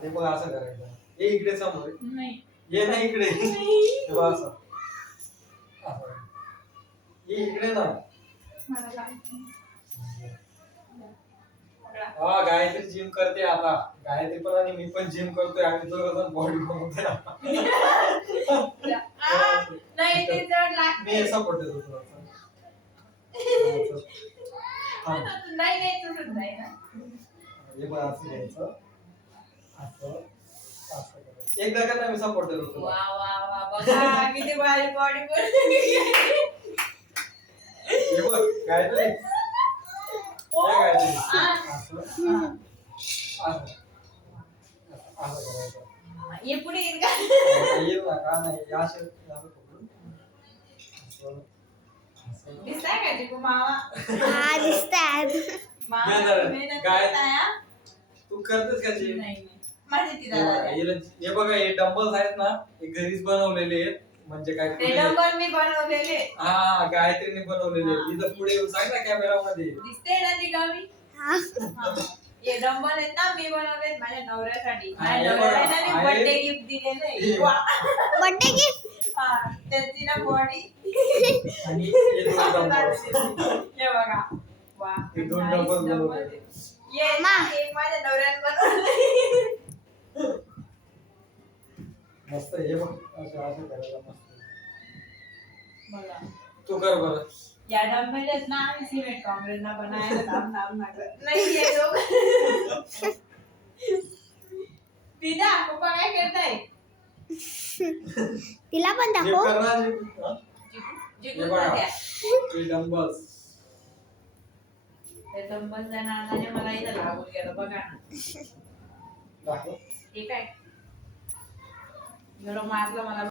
ते बघ असं करायचं. ये इकडे समोर नाही, ये ना इकडे. हे बघ असं ये इकडे ना. हा गायत्री जिम करते आता. गायत्री पण आणि मी पण जिम करतोय. आम्ही दोघं बॉडी बनवतोय. नाही ते जड लागते. मी सपोर्ट देतो तुला. नाही नाही तुटत नाही ना. हे बघ असं घ्यायचं. असं असं करायचं. एकदा का मी सपोर्ट देतो तुला. वा वा वा बघा किती भारी बॉडी बनवली. हे बघ गायत्री. हे गायत्री. असं करायचं. ये पुढे येईल का? येईल ना का नाही असं पकडून. दिसताय का जिकू मामा? हा दिसतात. तू करतेस का जिम? नाही माझे ती हे बघा हे डंबल्स आहेत ना, हे घरीच बनवलेले आहेत. म्हणजे काय ते डंबल मी बनवलेले. हा गायत्रीने बनवलेले. इथं पुढे येऊन सांग ना कॅमेरा मध्ये. दिसते ना ती गावी? हे डंबल आहेत ना मी बनवले माझ्या नवऱ्यासाठी. माझ्या नवऱ्याला मी बर्थडे गिफ्ट दिलेले. Birthday gift. हा त्याची ना बॉडी आणि हे दोन डंबल्स. हे बघा. वा हे दोन डंबल्स बनवले. ये माझ्या नवऱ्याने बनवले. मस्त हे बघ असं असं करायला मस्त. बघा तू कर बरं. या डंबेलेस ना आम्ही सिमेंट काँक्रीटला बनायला काम नाही ये लोक. पिता पप्पा काय करताय? तिला पण दाखव. जिकून द्या. हे डंबल्स. त्या डंबलच्या नादाने मला इथं लागून गेलं बघा ना. दाखव. हे काय? एवढं मारलं मला.